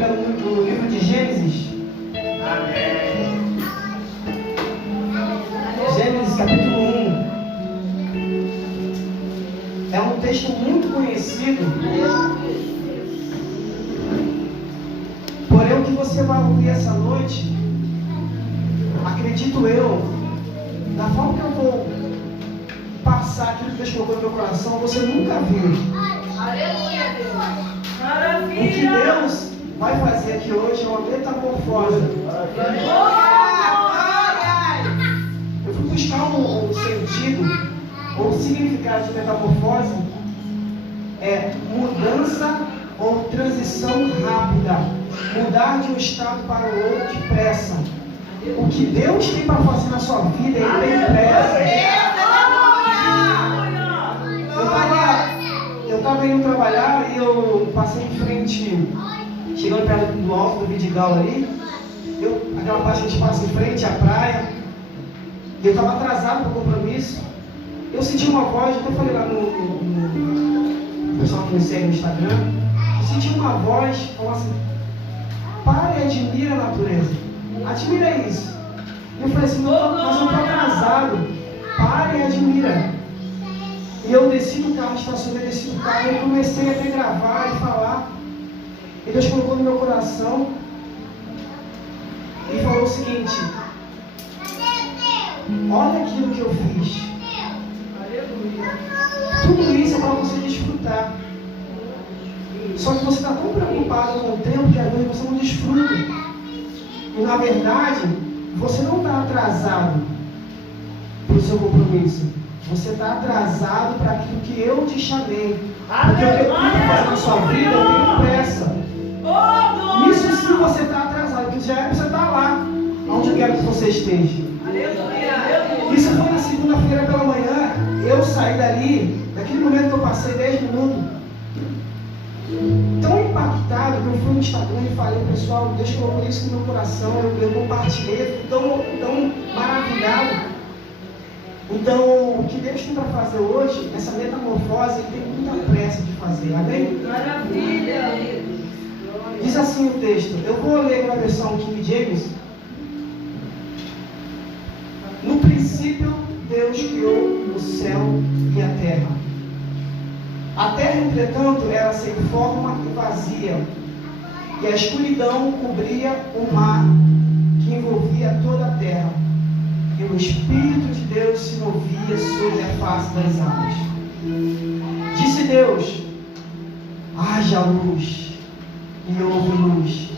Bíblia no livro de Gênesis. Amém. Gênesis capítulo 1. É um texto muito conhecido. Porém, o que você vai ouvir essa noite, acredito eu, da forma que eu vou passar aquilo que Deus colocou no meu coração, você nunca viu. Aleluia, Deus. O Maravilha. que Deus vai fazer aqui hoje é uma metamorfose. Eu fui buscar um sentido ou significado de metamorfose, é mudança ou transição rápida, mudar de um estado para o outro depressa. O que Deus tem para fazer na sua vida, Ele tem pressa. Eu estava indo trabalhar e eu passei em frente, chegando perto do alto do Vidigal ali, aquela parte que a gente passa em frente à praia, e eu estava atrasado para o compromisso. Eu senti uma voz, eu até falei lá no pessoal que me segue no Instagram, eu senti uma voz falando assim: pare e admira a natureza, admira isso. E eu falei assim: mas eu estou atrasado, pare e admira. E eu desci do carro, estacionei, desci do carro, e eu comecei a gravar e falar. E Deus colocou no meu coração e falou o seguinte: olha aquilo que eu fiz. Tudo isso é para você desfrutar. Só que você está tão preocupado com o tempo que às vezes você não desfruta. E na verdade, você não está atrasado para o seu compromisso. Você está atrasado para aquilo que eu te chamei. Porque o que eu tenho que fazer na sua vida, eu tenho pressa. Isso sim você está atrasado, porque já é para você estar lá, onde eu quero que você esteja. Isso foi na segunda-feira pela manhã. Eu saí dali, daquele momento que eu passei 10 minutos, tão impactado que eu fui no Instagram e falei: pessoal, Deus colocou isso no meu coração, eu compartilhei, tão maravilhado. Então, o que Deus tem para fazer hoje, essa metamorfose, Ele tem muita pressa de fazer, amém? Maravilha. Diz assim o texto, eu vou ler na versão King James. No princípio, Deus criou o céu e a terra. A terra, entretanto, era sem forma e vazia, e a escuridão cobria o mar que envolvia toda a terra. E o Espírito de Deus se movia sobre a face das águas. Disse Deus: haja luz, e houve luz.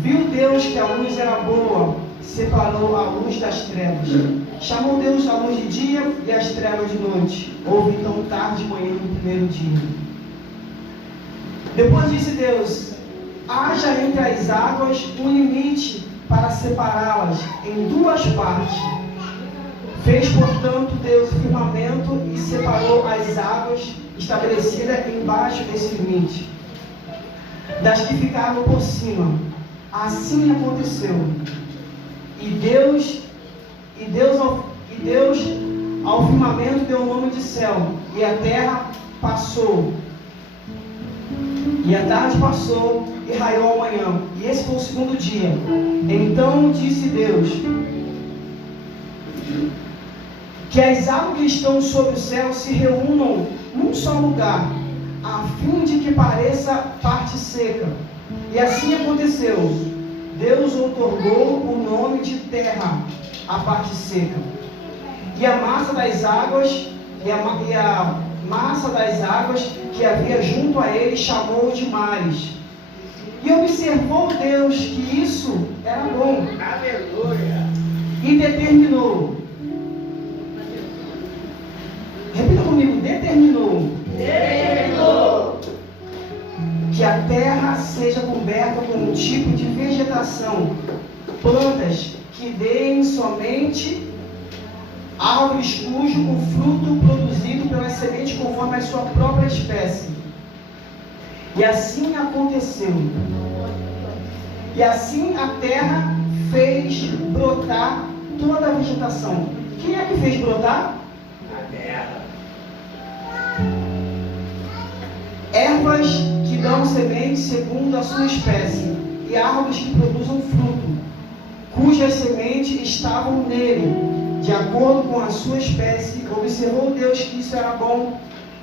Viu Deus que a luz era boa, separou a luz das trevas. Chamou Deus a luz de dia e as trevas de noite. Houve então tarde de manhã no primeiro dia. Depois disse Deus: haja entre as águas um limite para separá-las em duas partes. Fez, portanto, Deus o firmamento e separou as águas estabelecidas embaixo desse limite, das que ficavam por cima. Assim aconteceu. E Deus ao firmamento deu o nome de céu, e a terra passou. E a tarde passou, e raiou a manhã. E esse foi o segundo dia. Então disse Deus: que as águas que estão sobre o céu se reúnam num só lugar, a fim de que pareça parte seca. E assim aconteceu. Deus outorgou o nome de terra à parte seca. E a massa das águas, que havia junto a ele chamou de mares. E observou Deus que isso era bom. Aleluia. E determinou. Repita comigo: determinou. Que a terra seja coberta com um tipo de vegetação, plantas que deem somente árvores cujo o fruto produzido pelas sementes conforme a sua própria espécie. E assim aconteceu. E assim a terra fez brotar toda a vegetação. Quem é que fez brotar? A terra. Ervas que que dão semente segundo a sua espécie, e árvores que produzam fruto, cujas sementes estavam nele, de acordo com a sua espécie. Observou Deus que isso era bom,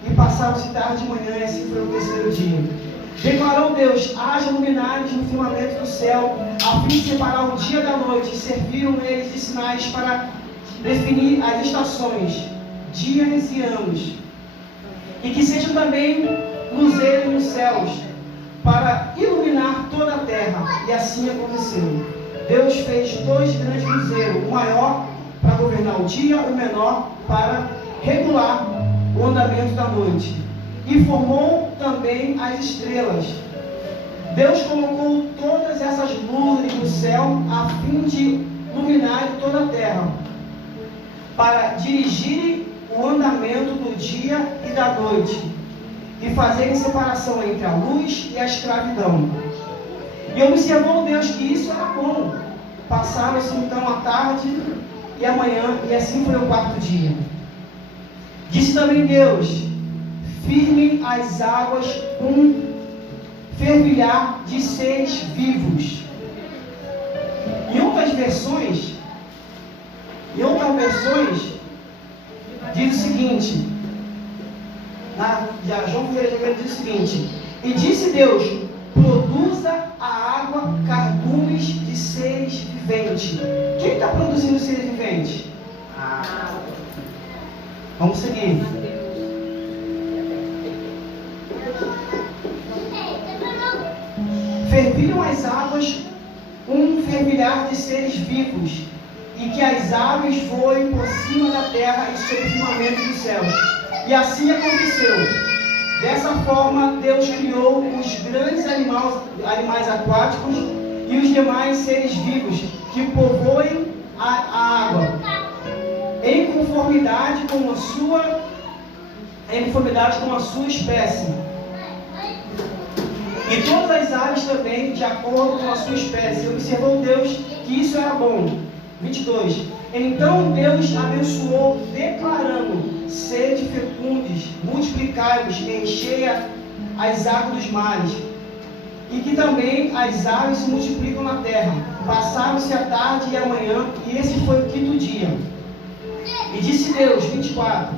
e passaram-se tarde e manhã, e assim foi o terceiro dia. Declarou Deus: haja luminares no firmamento do céu, a fim de separar o dia da noite, e serviram eles de sinais para definir as estações, dias e anos, e que sejam também luzeiros nos céus, para iluminar toda a terra. E assim aconteceu. Deus fez 2 grandes luzeiros, o maior para governar o dia, o menor para regular o andamento da noite. E formou também as estrelas. Deus colocou todas essas luzes no céu a fim de iluminar toda a terra, para dirigirem o andamento do dia e da noite, e fazerem separação entre a luz e a escravidão. E observou Deus que isso era bom. Passaram-se então a tarde e a manhã, e assim foi o 4º dia. Disse também Deus: firmem as águas fervilhar de seres vivos. Em outras versões, diz o seguinte, João Ferreira diz o seguinte: e disse Deus: produza a água cardumes de seres viventes. Quem está produzindo seres viventes? Vamos seguir. Fervilham as águas fervilhar de seres vivos, e que as aves voem por cima da terra e sobre o firmamento dos céus. E assim aconteceu. Dessa forma, Deus criou os grandes animais aquáticos e os demais seres vivos que povoem a água, em conformidade com a sua espécie. E todas as aves também, de acordo com a sua espécie. Observou Deus que isso era bom. 22. Então Deus abençoou, declarando: sede fecundes, multiplicai-vos, enchei as águas dos mares, e que também as aves se multiplicam na terra. Passaram-se a tarde e a manhã, e esse foi o 5º dia. E disse Deus, 24,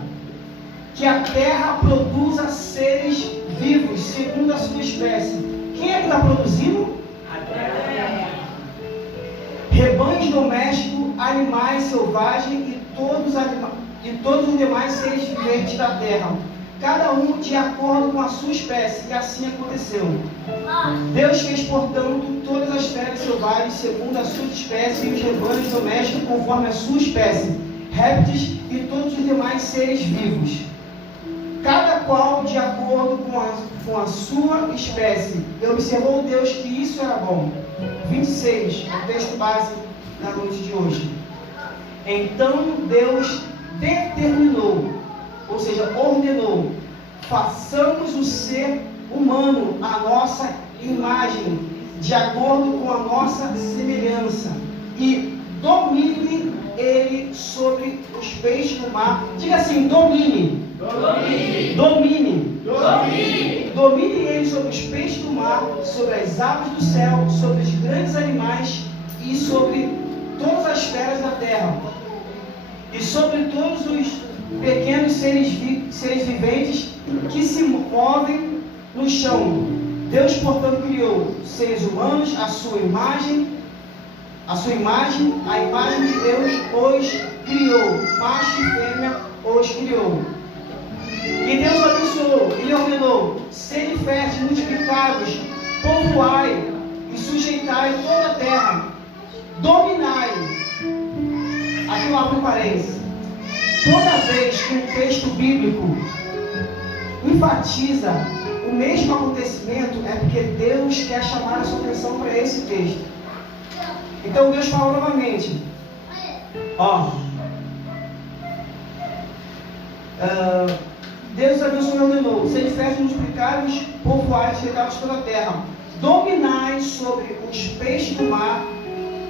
que a terra produza seres vivos segundo a sua espécie. Quem é que está produzindo? A terra. Rebanhos domésticos, animais selvagens e todos os demais seres viventes da terra, cada um de acordo com a sua espécie. E assim aconteceu. Deus fez, portanto, todas as feras selvagens segundo as suas espécies, e os rebanhos domésticos conforme a sua espécie, répteis e todos os demais seres vivos, cada qual de acordo com a sua espécie. E observou Deus que isso era bom. 26, o texto base da noite de hoje. Então Deus determinou, ou seja, ordenou: façamos o ser humano à nossa imagem, de acordo com a nossa semelhança, e domine ele sobre os peixes do mar. Diga assim: domine. Domine. Domine. Domine. Domine ele sobre os peixes do mar, sobre as aves do céu, sobre os grandes animais e sobre todas as feras da terra, e sobre todos os pequenos seres viventes que se movem no chão. Deus, portanto, criou seres humanos à sua imagem, a imagem de Deus os criou, macho e fêmea os criou. E Deus abençoou, Ele ordenou: sede férteis, multiplicai-vos, povoai e sujeitai toda a terra, dominai. Aqui eu abro um parênteses. Toda vez que um texto bíblico enfatiza o mesmo acontecimento, é porque Deus quer chamar a sua atenção para esse texto. Então Deus fala novamente: Deus abençoou e ordenou: sede férteis, multiplicai-vos, povoai e sujeitai toda a terra, dominai sobre os peixes do mar,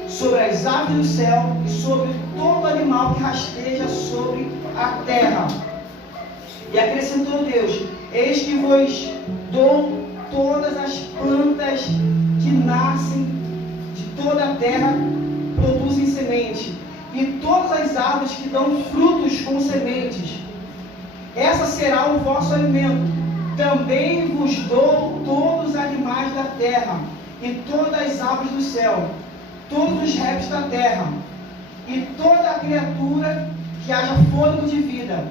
sobre as aves do céu e sobre todo animal que rasteja sobre a terra. E acrescentou Deus: eis que vos dou todas as plantas que nascem de toda a terra produzem semente, e todas as árvores que dão frutos com sementes. Essa será o vosso alimento. Também vos dou todos os animais da terra, e todas as aves do céu, todos os répteis da terra, e toda a criatura que haja fôlego de vida,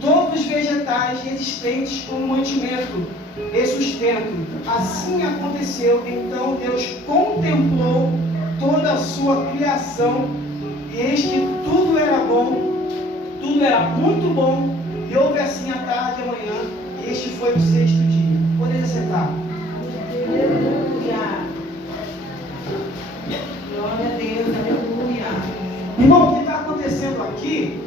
todos os vegetais existentes como mantimento e sustento. Assim aconteceu. Então Deus contemplou toda a sua criação, e eis que tudo era bom, tudo era muito bom, e houve assim a tarde e a manhã, e este foi o sexto dia. Podeis sentar. Aleluia. Glória a Deus, aleluia. Irmão, o que está acontecendo aqui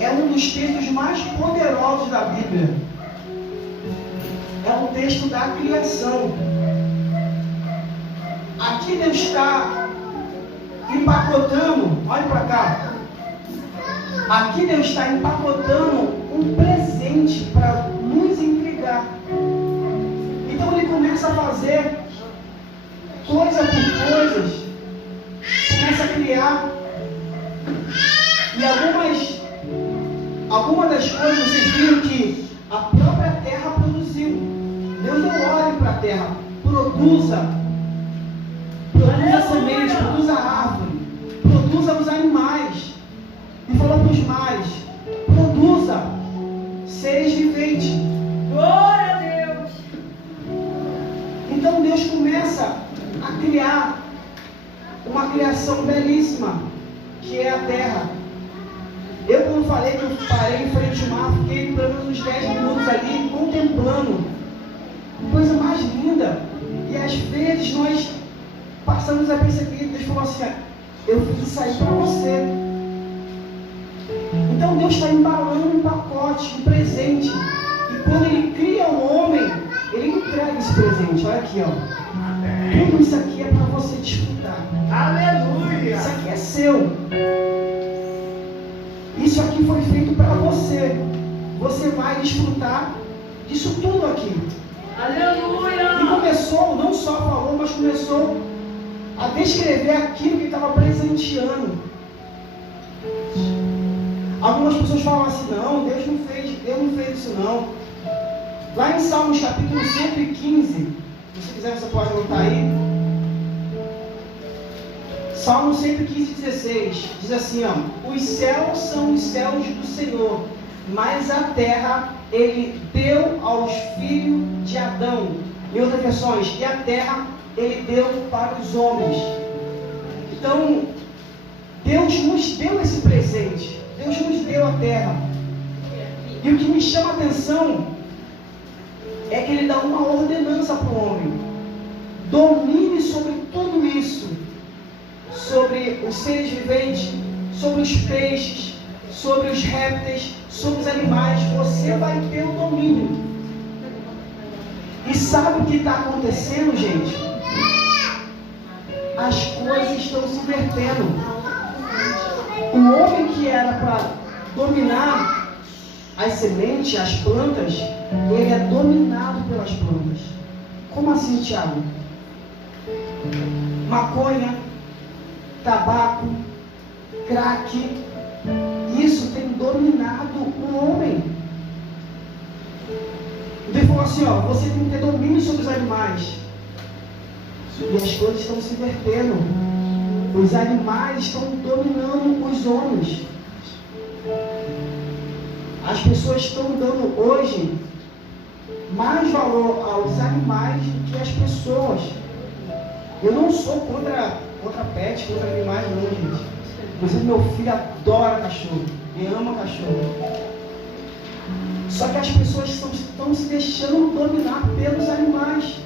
é um dos textos mais poderosos da Bíblia. É o texto da criação. Aqui Deus está empacotando, olha para cá. Aqui Deus está empacotando um presente para nos entregar. Então Ele começa a fazer coisa por coisas, começa a criar. E algumas das coisas vocês viram que a própria terra produziu. Deus deu ordem para a terra: produza semente, produza árvore, produza os animais. E falou para os mares: produza seres viventes. Glória a Deus. Então Deus começa a criar uma criação belíssima, que é a terra. Eu, quando falei que eu parei em frente ao mar, fiquei pelo menos uns 10 minutos ali contemplando. Coisa mais linda. E às vezes nós passamos a perceber. Deus falou assim: eu fiz isso aí para você. Então Deus está embalando um pacote, um presente. E quando Ele cria o homem, Ele entrega esse presente. Olha aqui, ó. Tudo isso aqui é para você desfrutar. Aleluia. Isso aqui é seu. Isso aqui foi feito para você. Você vai desfrutar disso tudo aqui. Aleluia. E começou, não só falou, mas começou a descrever aquilo que estava presenteando. Algumas pessoas falam assim: não, Deus não fez isso não. Lá em Salmos capítulo 115, se você quiser você pode anotar aí. Salmo 115:16 diz assim, ó: os céus são os céus do Senhor, mas a terra Ele deu aos filhos de Adão. Em outras versões, e a terra Ele deu para os homens. Então, Deus nos deu esse presente. Deus nos deu a terra. E o que me chama a atenção é que Ele dá uma ordenança para o homem: domine sobre tudo isso, sobre os seres viventes, sobre os peixes, sobre os répteis, sobre os animais. Você vai ter o domínio. E sabe o que está acontecendo, gente? As coisas estão se invertendo. O homem que era para dominar as sementes, as plantas, ele é dominado pelas plantas. Como assim, Tiago? Maconha, tabaco, crack, isso tem dominado o homem. Ele falou assim, ó: você tem que ter domínio sobre os animais. E as coisas estão se invertendo. Os animais estão dominando os homens. As pessoas estão dando hoje mais valor aos animais do que às pessoas. Eu não sou contra pet, contra animais não, gente. Inclusive meu filho adora cachorro, ele ama cachorro. Só que as pessoas estão se deixando dominar pelos animais.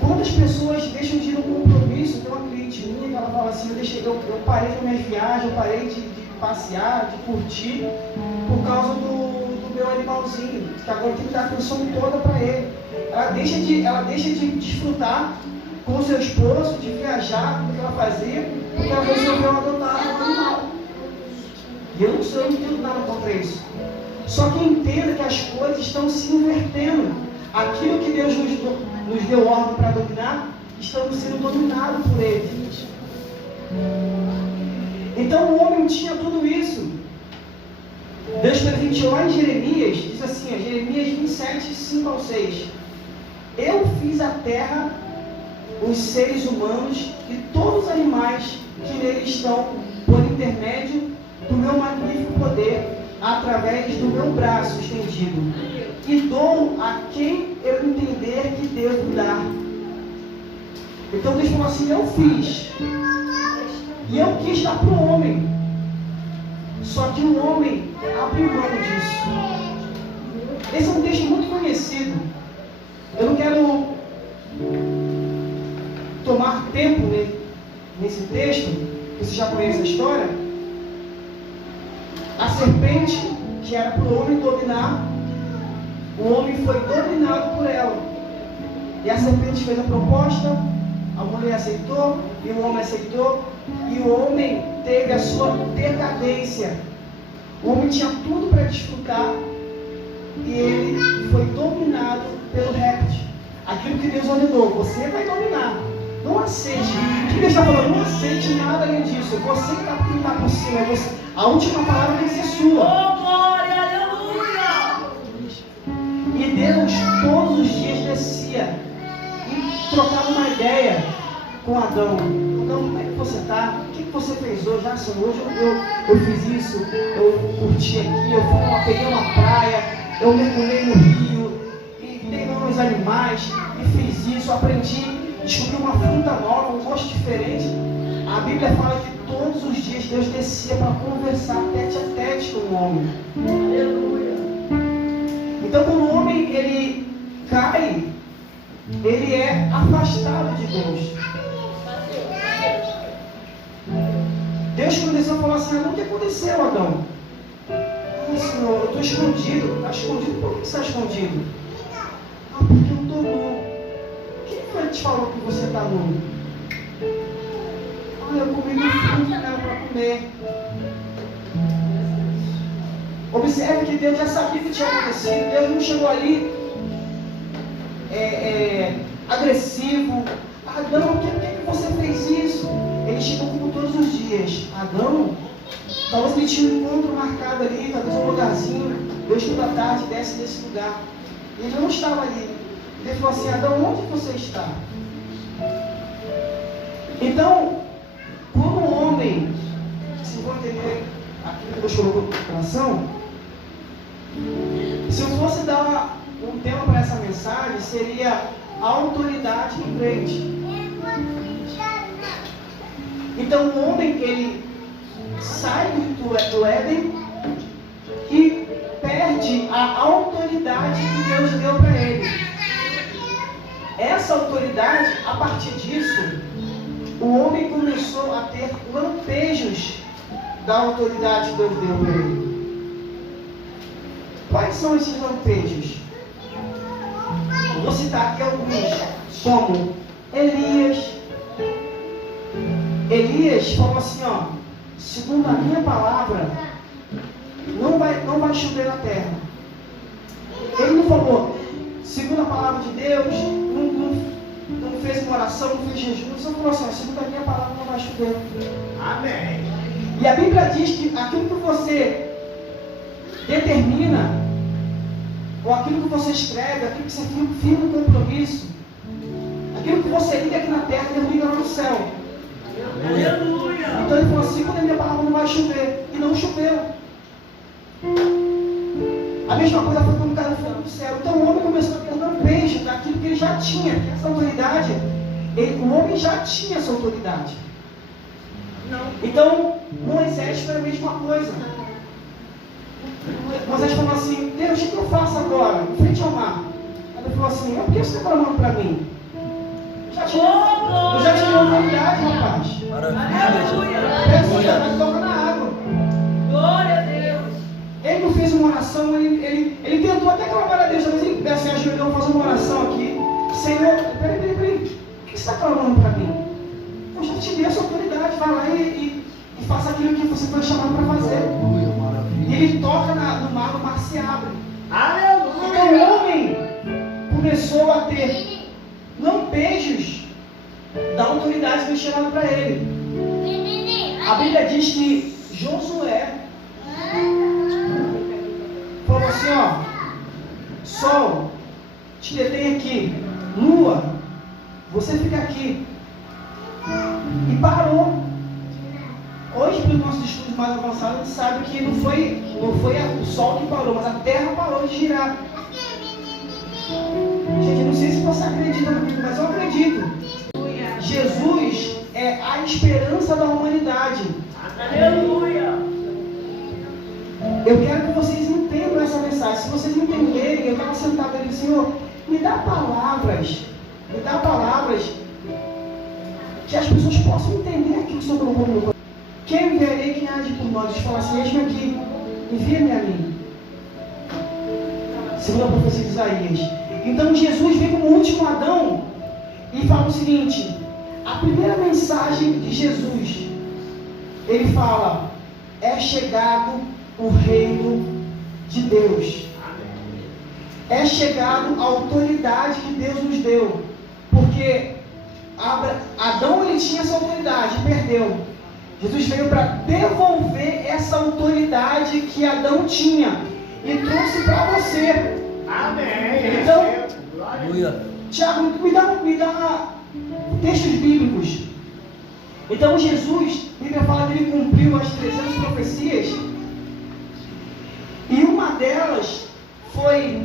Quantas pessoas deixam de ir no compromisso? Tem uma cliente minha que ela fala assim: eu parei com minhas viagens, eu parei de passear, de curtir, por causa do meu animalzinho, que agora tem que dar atenção toda para ele. Ela deixa de desfrutar com o seu esposo, de viajar, do que ela fazia, porque ela resolveu adotar um animal. E eu não tenho nada contra isso. Só que entenda que as coisas estão se invertendo. Aquilo que Deus nos deu ordem para dominar, estamos sendo dominados por Ele. Então o homem tinha tudo isso. Deus presenteou lá em Jeremias, diz assim, Jeremias 27, 5 ao 6. Eu fiz a terra, os seres humanos e todos os animais que nele estão, por intermédio do meu magnífico poder, através do meu braço estendido, e dou a quem eu entender que devo dar. Então Deus falou assim, eu fiz, e eu quis dar para o homem, só que o homem abriu mão disso. Esse é um texto muito conhecido. Eu não quero tomar tempo nesse texto, você já conhece a história. A serpente, que era para o homem dominar, o homem foi dominado por ela. E a serpente fez a proposta, a mulher aceitou, e o homem aceitou, e o homem teve a sua decadência. O homem tinha tudo para desfrutar, e ele foi dominado pelo réptil. Aquilo que Deus ordenou, você vai dominar. Não aceite. O que Deus está falando? Não aceite nada além disso. Você que está por cima. A última palavra tem que ser sua. Oh, glória, aleluia! E Deus todos os dias descia e trocava uma ideia com Adão. Adão, como é que você está? O que você fez hoje? Ah, Senhor, hoje eu fiz isso, eu curti aqui, eu peguei uma praia, eu mergulhei no rio, e dei nome aos animais, e fiz isso, aprendi, descobri uma fruta nova, um gosto diferente. A Bíblia fala que todos os dias Deus descia para conversar tete a tete com o homem. Aleluia! Então, quando o homem ele cai, ele é afastado de Deus. Deus começou a falar assim, o que aconteceu, Adão? Ah, Senhor, eu estou escondido. Está escondido? Por que você está escondido? Ah, porque eu estou nu. Quem foi que te falou que você está nu? Ah, eu comi meu fruto, não era para comer. Observe que Deus já sabia o que tinha acontecido. Deus não chegou ali agressivo. Adão, por que você fez isso? Ele chegou como todos os dias. Adão, talvez ele tinha um encontro marcado ali, talvez um lugarzinho. Deus toda tarde desce desse lugar. Ele não estava ali. Ele falou assim, Adão, onde você está? Então, como o homem, se vou entender aquilo que Deus colocou no coração, se eu fosse dar um tema para essa mensagem, seria a autoridade do crente. Então o homem, ele sai do Éden e perde a autoridade que Deus deu para ele. Essa autoridade, a partir disso, o homem começou a ter lampejos da autoridade que Deus deu para ele. Quais são esses lampejos? Eu vou citar aqui alguns, como Elias. Elias falou assim, ó, segundo a minha palavra, não vai chover na terra. Ele não falou, segundo a palavra de Deus, não fez uma oração, não fez jejum, só falou assim, ó, segundo a minha palavra não vai chover. Amém. E a Bíblia diz que aquilo que você determina, ou aquilo que você escreve, aquilo que você firma no compromisso, aquilo que você liga aqui na terra, Deus liga lá no céu. Aleluia! Então ele falou assim, quando a minha palavra não vai chover, e não choveu. A mesma coisa foi quando caiu o fogo do céu. Então o homem começou a ter lampejo daquilo que ele já tinha, essa autoridade. O homem já tinha essa autoridade. Então Moisés foi a mesma coisa. Moisés falou assim, Deus, o que eu faço agora? Em frente ao mar. Ele falou assim, por que você está clamando para mim? Eu já tinha autoridade, rapaz. Aleluia! Vai tocar na água. Glória a Deus! Ele não fez uma oração, ele tentou até clamar a Deus, talvez ele pudesse ajoelhar, fazer uma oração aqui. Senhor, peraí, o que você está clamando para mim? Eu já te dei essa autoridade, vai lá e faça aquilo que você foi chamado para fazer. E ele toca no mar se abre. Aleluia. Então o homem começou a ter lampejos da autoridade que foi chamada para ele. A Bíblia diz que Josué falou assim, ó: Sol, te detém aqui. Lua, você fica aqui. E parou. Hoje, pelos nossos estudos mais avançados, a gente sabe que não foi o Sol que parou, mas a Terra parou de girar. Gente, não sei se você acredita comigo, mas eu acredito. Jesus é a esperança da humanidade. Aleluia. Eu quero que vocês entendam essa mensagem. Se vocês entenderem, eu estava sentado ali, Senhor, me dá palavras que as pessoas possam entender aquilo que o Senhor colocou no meu coração. Quem enviarei, quem age por nós? Fala assim: eis-me aqui, envia-me a mim. Segundo a profecia de Isaías. Então Jesus vem como o último Adão e fala o seguinte: a primeira mensagem de Jesus, ele fala: é chegado o reino de Deus. É chegado a autoridade que Deus nos deu. Porque Adão, ele tinha essa autoridade e perdeu. Jesus veio para devolver essa autoridade que Adão tinha e trouxe para você. Amém. Então, Aleluia. Tiago, me dá textos bíblicos. Então Jesus, a Bíblia fala que ele cumpriu as 300 profecias. E uma delas foi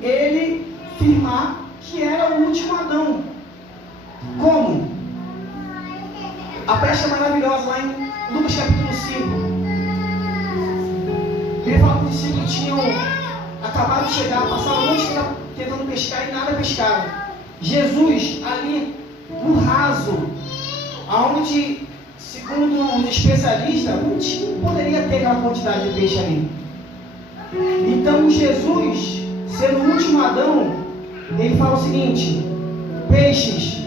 ele afirmar que era o último Adão. Como? A pecha maravilhosa lá em Lucas capítulo 5. Ele fala que os discípulos tinham acabado de chegar, passaram a noite tentando pescar e nada pescaram. Jesus, ali no raso, aonde, segundo os especialistas, não poderia ter aquela quantidade de peixe ali. Então Jesus, sendo o último Adão, ele fala o seguinte: peixes,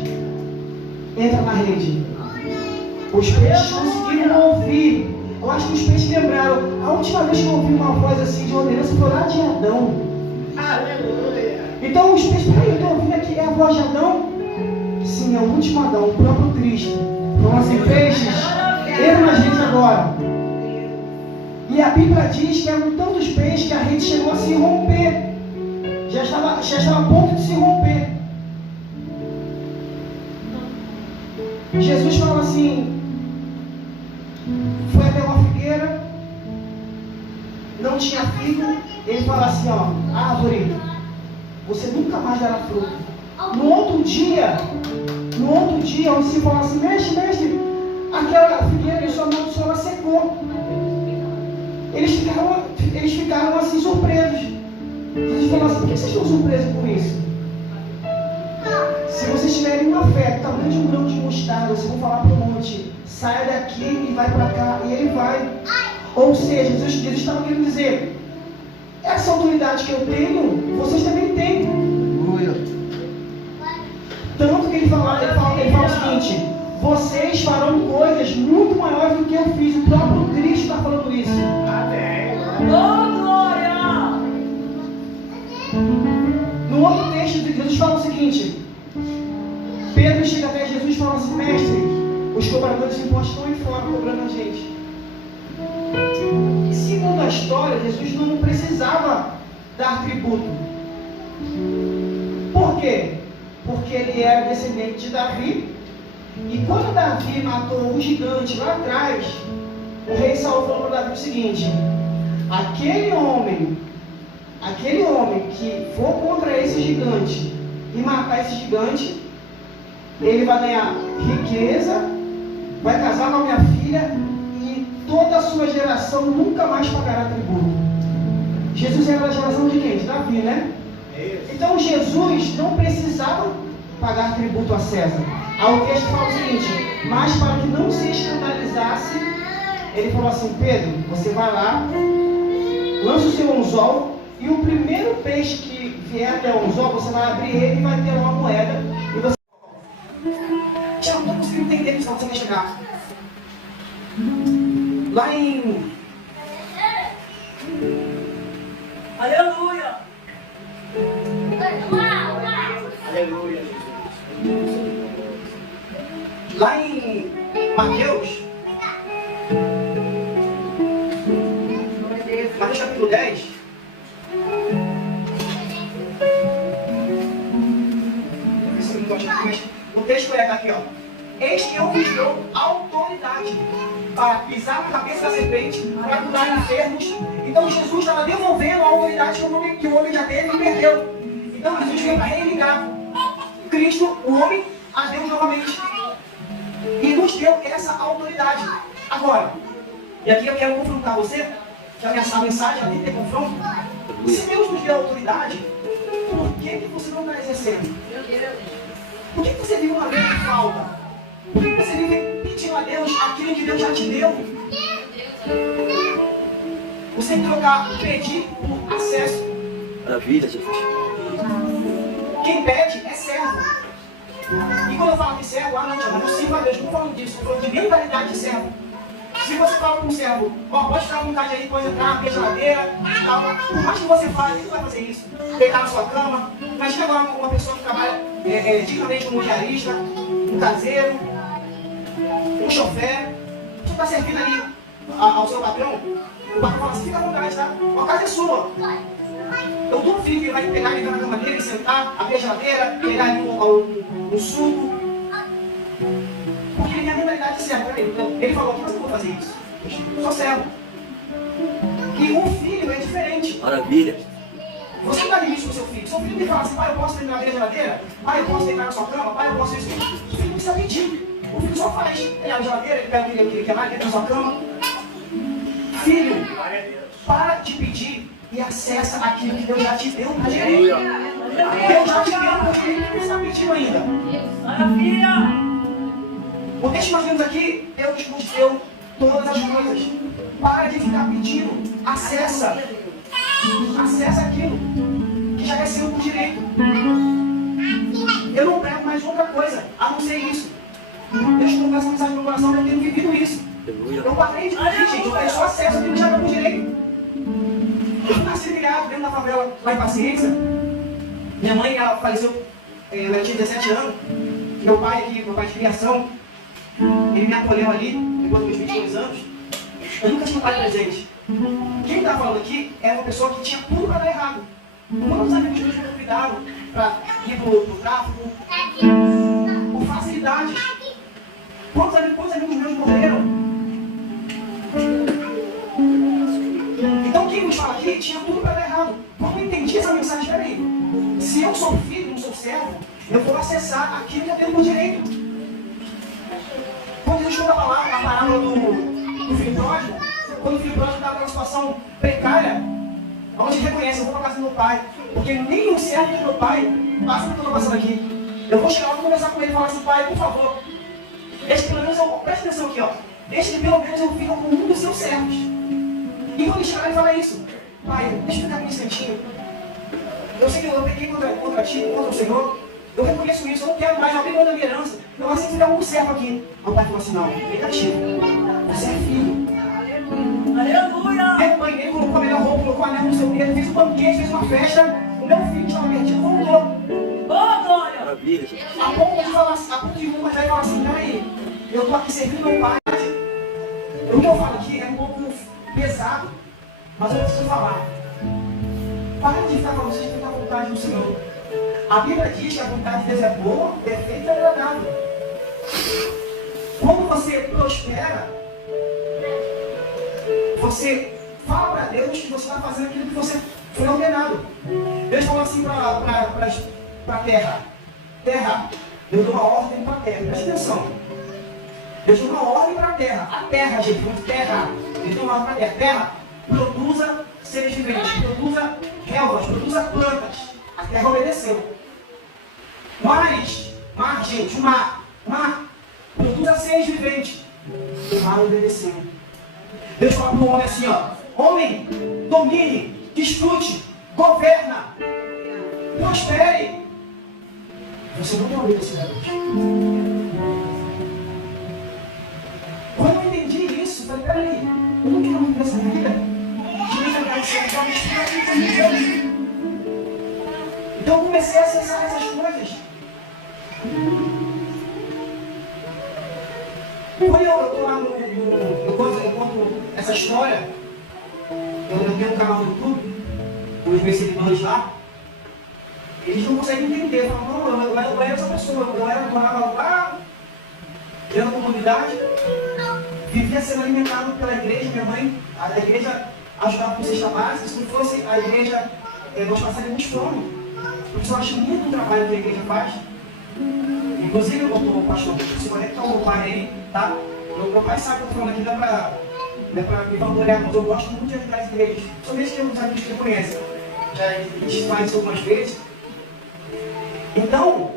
entra na rede. Os peixes conseguiram ouvir. Eu acho que os peixes lembraram. A última vez que eu ouvi uma voz assim de ordenança foi lá de Adão. Aleluia. Então os peixes, peraí, eu estou ouvindo aqui, é a voz de Adão? Sim, é o último Adão, o próprio Cristo. Então assim, peixes, entra na gente agora. E a Bíblia diz que eram tantos peixes que a rede chegou a se romper. Já estava a ponto de se romper. Jesus fala assim, foi até uma figueira, não tinha figo, ele fala assim, ó: árvore, você nunca mais dará fruto. No outro dia, o discípulo fala assim: mestre, aquela figueira que sua mão ela secou. Eles ficaram assim surpresos. Jesus falou assim: por que vocês estão surpresos com isso? Se vocês tiverem uma fé, tamanho de um grão de mostarda, vocês vão falar para o monte: saia daqui e vai para cá, e ele vai. Ou seja, Jesus estava querendo dizer: essa autoridade que eu tenho, vocês também têm. Tanto que ele fala o seguinte: vocês farão coisas muito maiores do que eu fiz. O próprio Cristo está falando isso. Amém. Oh, glória! No outro texto, Jesus fala o seguinte: Pedro chega até Jesus e fala assim: mestre, os cobradores de impostos estão aí fora cobrando a gente. E segundo a história, Jesus não precisava dar tributo. Por quê? Porque ele era descendente de Davi. E quando Davi matou o gigante lá atrás, o rei Saul falou para Davi o seguinte: aquele homem que for contra esse gigante e matar esse gigante, ele vai ganhar riqueza, vai casar com a minha filha e toda a sua geração nunca mais pagará tributo. Jesus era da geração de quem? De Davi, né? Então Jesus não precisava pagar tributo a César. Aí o texto fala o seguinte: mas para que não se escandalizasse, ele falou assim: Pedro, você vai lá, lança o seu anzol, e o primeiro peixe que vier até o anzol, você vai abrir ele e vai ter uma moeda. E você... Já não estou conseguindo entender que você vai chegar. Lá em Lá em Mateus capítulo 10, o texto vai aqui, ó. Eis que eu vos dou autoridade para pisar na cabeça da serpente, para curar enfermos. Então Jesus estava devolvendo a autoridade que o homem já teve e perdeu. Então Jesus veio para religar Cristo, o homem, a Deus novamente. E nos deu essa autoridade. Agora, e aqui eu quero confrontar você, já nessa mensagem ali tem confronto. Se Deus nos deu autoridade, por que você não está exercendo? Por que você vive uma grande falta? Por que você vive pedindo a Deus aquilo que Deus já te deu? Você tem que trocar pedir por acesso. Maravilha, Jesus. Quem pede é servo. E quando eu falo de servo, não, mas eu sirvo a Deus. Não falo disso, eu falo de mentalidade de servo. Se você fala com um servo, pode ficar à vontade aí, pode entrar, abrir a geladeira, tal. Por mais que você fale, ele não vai fazer isso. Deitar na sua cama. Imagina agora uma pessoa que trabalha dignamente como um diarista, um caseiro, um chofer. Você está servindo ali ao seu patrão, o patrão fala assim, fica à vontade, tá? A casa é sua. Eu duvido que ele vai pegar, entrar na cama dele, sentar, abrir a geladeira, pegar ali um suco. Porque ele tem a mentalidade de servo. Ele falou, mas eu não vou fazer isso. Eu sou servo. E um filho é diferente. Maravilha. Você não dá limite pro seu filho. Seu filho tem que falar assim, pai, eu posso entrar na geladeira? Pai, eu posso deitar na sua cama? Pai, eu posso isso? O filho não precisa pedir. O filho só faz. Ele abre a geladeira, ele pega o que ele quer lá, ele entra na sua cama. Filho, para de pedir e acessa aquilo que Deus já te deu para gerir. Deus já te deu para gerir, você está pedindo ainda. O texto que nós vemos aqui, Deus nos deu todas as coisas. Para de ficar pedindo, acessa. Acessa aquilo que já é seu por direito. Eu não prego mais outra coisa, a não ser isso. Deixa eu colocar essa mensagem no coração, eu tenho vivido isso. Eu parei de pedir, gente, eu só acesso aquilo que já é por direito. Eu nasci criado dentro da favela lá em Paciência. Minha mãe, ela faleceu, ela tinha 17 anos. Meu pai de criação, ele me acolheu ali, depois dos 22 anos. Eu nunca tive um pai presente. Quem está falando aqui é uma pessoa que tinha tudo para dar errado. Quantos amigos meus me convidaram para ir para o tráfico? Por facilidades. Quantos amigos meus morreram? Então quem nos fala aqui tinha tudo para dar errado. Quando eu entendi essa mensagem, peraí, se eu sou filho, não sou servo, eu vou acessar aquilo que eu tenho por direito. Quando Jesus conta a parábola do filho pródigo, quando o filho pródigo estava numa situação precária, onde ele reconhece, eu vou para a casa do meu pai, porque nem o servo do meu pai passa pelo que eu estou passando aqui. Eu vou chegar lá e conversar com ele e falar assim, pai, por favor, deixa pelo menos presta atenção aqui, ó. Deixa que pelo menos eu fique com um dos seus servos. E quando ele chegar, ele fala isso, pai, deixa eu ficar um instantinho. Eu sei que eu peguei contra ti, contra o Senhor. Eu reconheço isso, eu não quero mais abrir mão da minha herança. Eu assim que ficar um servo aqui. O pai falou assim, não, negativo. Você é filho. Aleluia! Aí mãe dele colocou a melhor roupa, colocou a anel no seu dedo, fez um banquete, fez uma festa. O meu filho que estava perdido voltou. Ô, glória! Maravilha. A ponto de um mais velho falar assim, peraí, eu estou aqui servindo meu pai. O que eu falo aqui é um pouco pesado, mas eu preciso falar. Para de ficar falando, vocês têm que ter a vontade do Senhor. A Bíblia diz que a vontade de Deus é boa, perfeita e agradável. Quando você prospera, você fala para Deus que você está fazendo aquilo que você foi ordenado. Deus falou assim para a terra. Terra, eu dou uma ordem para a terra. Presta atenção. Deus deu uma ordem para a terra. A terra, gente, terra. Ele deu uma ordem para a terra. Terra, produza seres viventes, produza relvas, produza plantas. A terra obedeceu. Mar, gente, o mar, produza seres viventes. O mar obedeceu. Deus fala para o homem assim, ó, homem, domine, desfrute, governa, prospere. Você não tem obedecido a Deus. Quando eu entendi isso, eu falei, peraí, eu não quero viver essa vida. Então eu comecei a acessar essas coisas. Quando eu tô lá eu conto essa história, eu tenho um canal no YouTube, os meus seguidores lá, eles não conseguem entender. Falam, não, eu era essa pessoa, eu morava lá, dentro da comunidade, vivia sendo alimentado pela igreja, minha mãe, a igreja ajudava com cesta básica, se não fosse a igreja, nós passaríamos fome. Por isso eu acho lindo o trabalho que a igreja faz. Inclusive, o pastor, se conecta ao meu pai aí, tá? Meu pai sabe que eu estou falando aqui, não é pra me vangloriar, mas eu gosto muito de ajudar as igrejas. Só mesmo que eu amigos que eu conheço. Já a gente faz isso algumas vezes. Então,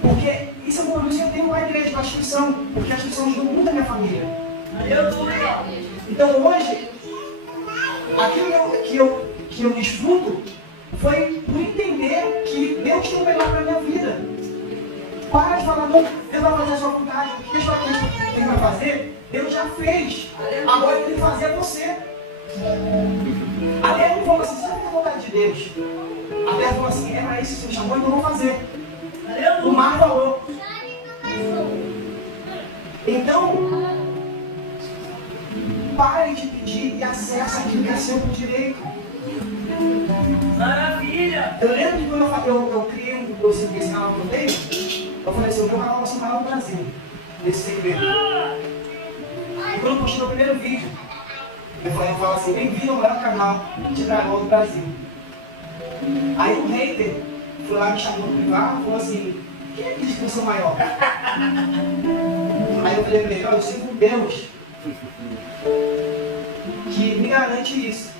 porque isso é um compromisso que eu tenho com a igreja, com a instituição, porque a instituição ajuda muito a minha família. Então hoje, aquilo que eu desfruto foi por entender que Deus tem o melhor para a minha vida. Para de falar, não, Deus vai fazer a sua vontade, o que Deus vai fazer, Deus já fez. Agora ele tem que fazer você. A terra não falou assim, você não tem vontade de Deus. A terra falou assim, é para isso que você me chamou, então eu vou fazer. O mar falou. Então, pare de pedir e acesse aquilo que é seu por direito. Maravilha! Eu lembro que quando eu criei esse canal que eu tenho, eu falei assim, o meu canal vai ser maior do Brasil, nesse segmento. E quando eu postei o primeiro vídeo, eu falo assim, bem-vindo ao maior canal de dragão do Brasil. Aí um hater foi lá, me chamou no privado e falou assim, quem é que diz que eu sou maior? Aí eu falei pra ele, eu sinto um Deus que me garante isso.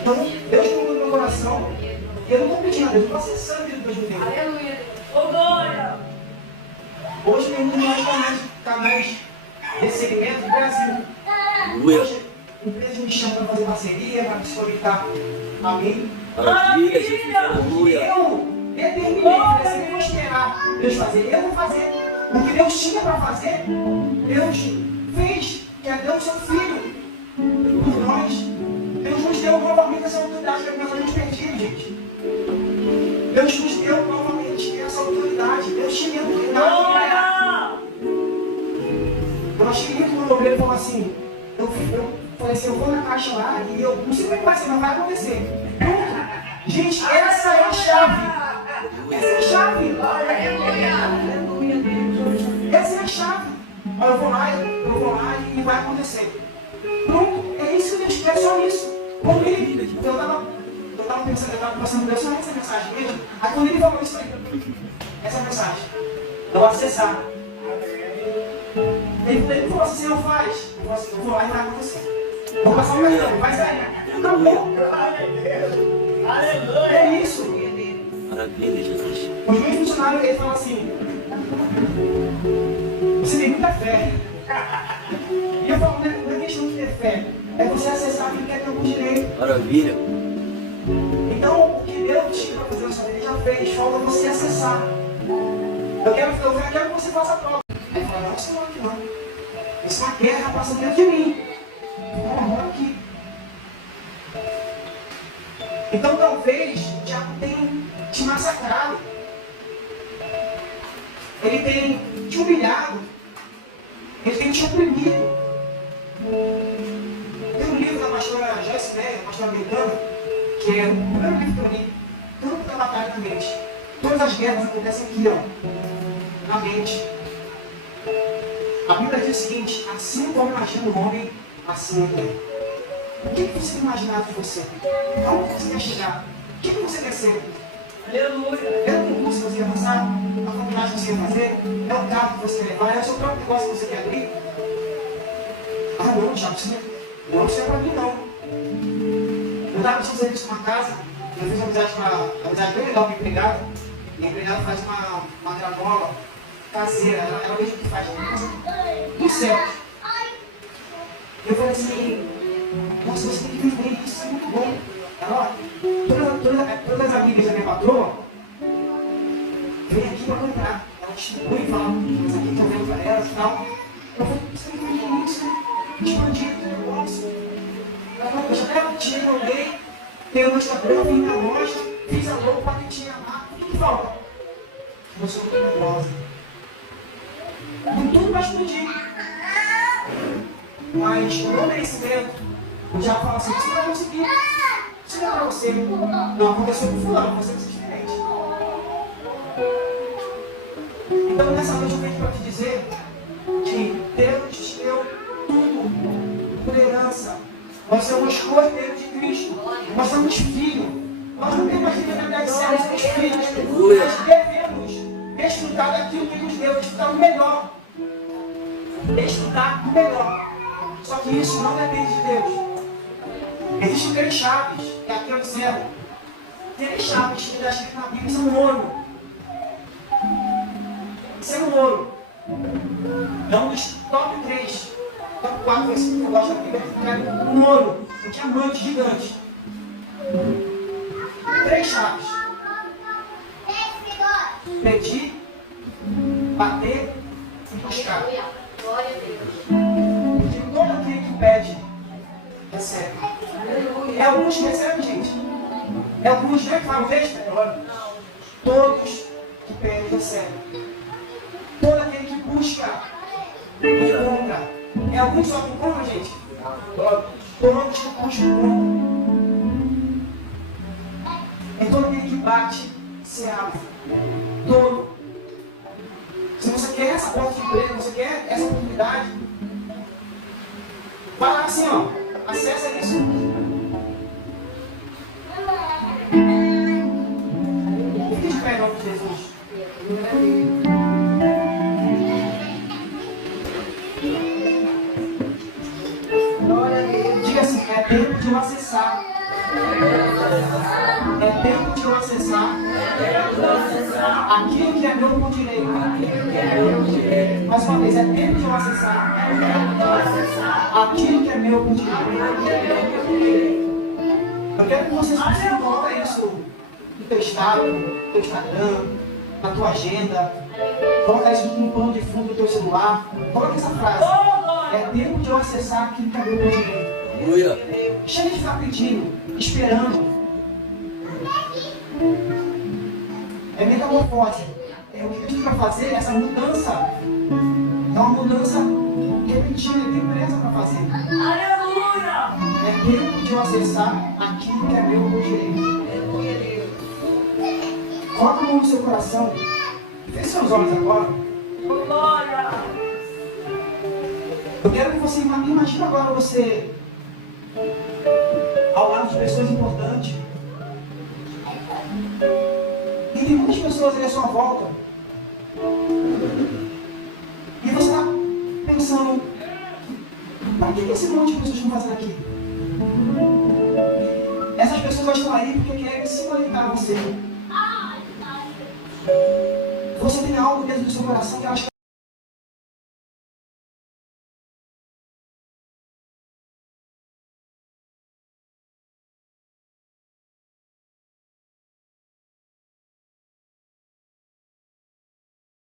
Então, Deus colocou no meu coração e eu não estou pedindo a Deus, eu estou acessando a vida de Deus no meu. Aleluia! Ô glória! Hoje tem muito mais canais desse segmento do Brasil. Hoje, empresas me chamam para fazer parceria, para se conectar a mim. Maravilha! Eu determinei, falei assim, eu vou esperar Deus fazer. Eu vou fazer o que Deus tinha para fazer. Deus fez, que é Deus seu filho por nós. Deus nos deu novamente essa autoridade que nós havíamos perdido, gente. Deus nos deu novamente essa autoridade. Deus tinha autoridade. Eu achei muito quando o obreiro falou assim, eu falei assim, eu vou na caixa lá e eu não sei como é que vai ser, mas vai acontecer. Gente, essa é a chave. Essa é a chave. Essa é a chave. Olha, eu vou lá e vai acontecer. Pronto, é isso que Deus quer, só isso. Quando ele, eu tava pensando, eu tava passando Deus só essa mensagem mesmo. Aí quando ele falou isso aí, essa mensagem, eu vou acessar. Ele falou assim, Senhor, faz. Eu falei assim, eu vou lá e vai acontecer. Vou passar o cartão, faz aí. Acabou. Aleluia! É isso. Maravilha, Jesus. Os meus funcionários, eles falam assim, você tem muita fé. E eu falo, não é questão de ter fé, é você acessar quem quer ter algum direito. Maravilha. Então, o que Deus tinha para fazer na sua vida, Ele já fez, falta você acessar. Eu quero que você faça a prova. Aí ele fala, não, isso não é aqui não. Isso é uma guerra passando dentro de mim. Vamos aqui. Então, talvez, o diabo tenha te massacrado. Ele tem te humilhado. Ele tem te oprimido. Tem um livro da pastora Joyce Meyer, pastora americana, que é o primeiro livro para mim, Campo da Batalha da Mente. Todas as guerras acontecem aqui, ó, na mente. A Bíblia diz o seguinte, assim como imagina o homem, assim ele é. O que você tem imaginado de você? Aonde você quer chegar? O que você quer ser? Aleluia! É o concurso que você quer passar? A faculdade que você quer fazer? É o carro que você quer levar? É o seu próprio negócio que você quer abrir? Ah, não, já precisa. Não, isso é pra mim, não. Eu estava precisando fazer isso numa casa. Eu fiz uma amizade bem legal com a empregada. E a empregada faz uma granola caseira. Ela mesmo que faz tudo certo. Eu falei assim, nossa, você tem que viver isso, é muito bom. Ela, todas as amigas da minha patroa vem aqui para comprar. Ela distribui e fala, mas aqui estão vendo para elas e tal. Eu falei, você tem que viver isso, expandir o teu negócio. Ela falou, eu já até te olhei, tenho o Instagram, vim na loja, fiz a roupa, patentinha a marca, o que falta? Eu sou muito nervosa. E tudo vai explodir. Mas o não merecimento, o diabo fala assim, você não vai conseguir. Isso não é para você. Não aconteceu com fulano, você vai ser diferente. Então nessa noite eu venho para te dizer que Deus te deu tudo por herança. Nós somos cordeiros de Cristo. Nós somos filhos. Nós não temos mais liberdade de sermos, somos filhos. Nós devemos desfrutar daquilo que nos deu, desfrutar do melhor. Desfrutar do melhor. Só que isso não depende de Deus. Existem 3 chaves, que aqui eu observo. 3 chaves que está escrito na Bíblia, são ouro. Isso é um ouro. É um dos top 3. Top 4 versículos que eu gosto da Bíblia, é um ouro, um diamante gigante. 3 chaves. Pedir, bater e buscar. Glória a Deus. Porque todo aquele que pede, recebe. É alguns que recebem, gente. É alguns que falam, veja, todos que pedem, recebem. Todo aquele que busca, encontra. É alguns só que encontram, gente. Todos que buscam, encontram. É todo aquele que bate, se abre. Todo. Se você quer essa porta de emprego, você quer essa oportunidade, vai lá assim, ó. Acessa isso. Fique de pé em nome de Jesus. Diga assim, é tempo de eu acessar. É tempo de eu acessar aquilo que é meu por direito. Mais uma vez, é tempo de eu acessar aquilo que é meu por direito. Eu quero que vocês consigam colocar isso no teu estado, no teu Instagram, na tua agenda. Coloca isso no plano de fundo do teu celular. Coloca essa frase. É tempo de eu acessar aquilo que é meu por direito. Chega de ficar pedindo, esperando. É metamorfose. É o que Deus vai fazer, essa mudança. É uma mudança repentina, ele tem pressa para fazer. Aleluia! É tempo de eu acessar aquilo que é meu por direito. Coloca a mão no seu coração. Feche seus olhos agora. Glória! Eu quero que você imagine agora você ao lado de pessoas importantes. E tem muitas pessoas ali à sua volta. E você está pensando, para que esse monte de pessoas estão fazendo aqui? Essas pessoas estão aí porque querem simbolizar você. Você tem algo dentro do seu coração que elas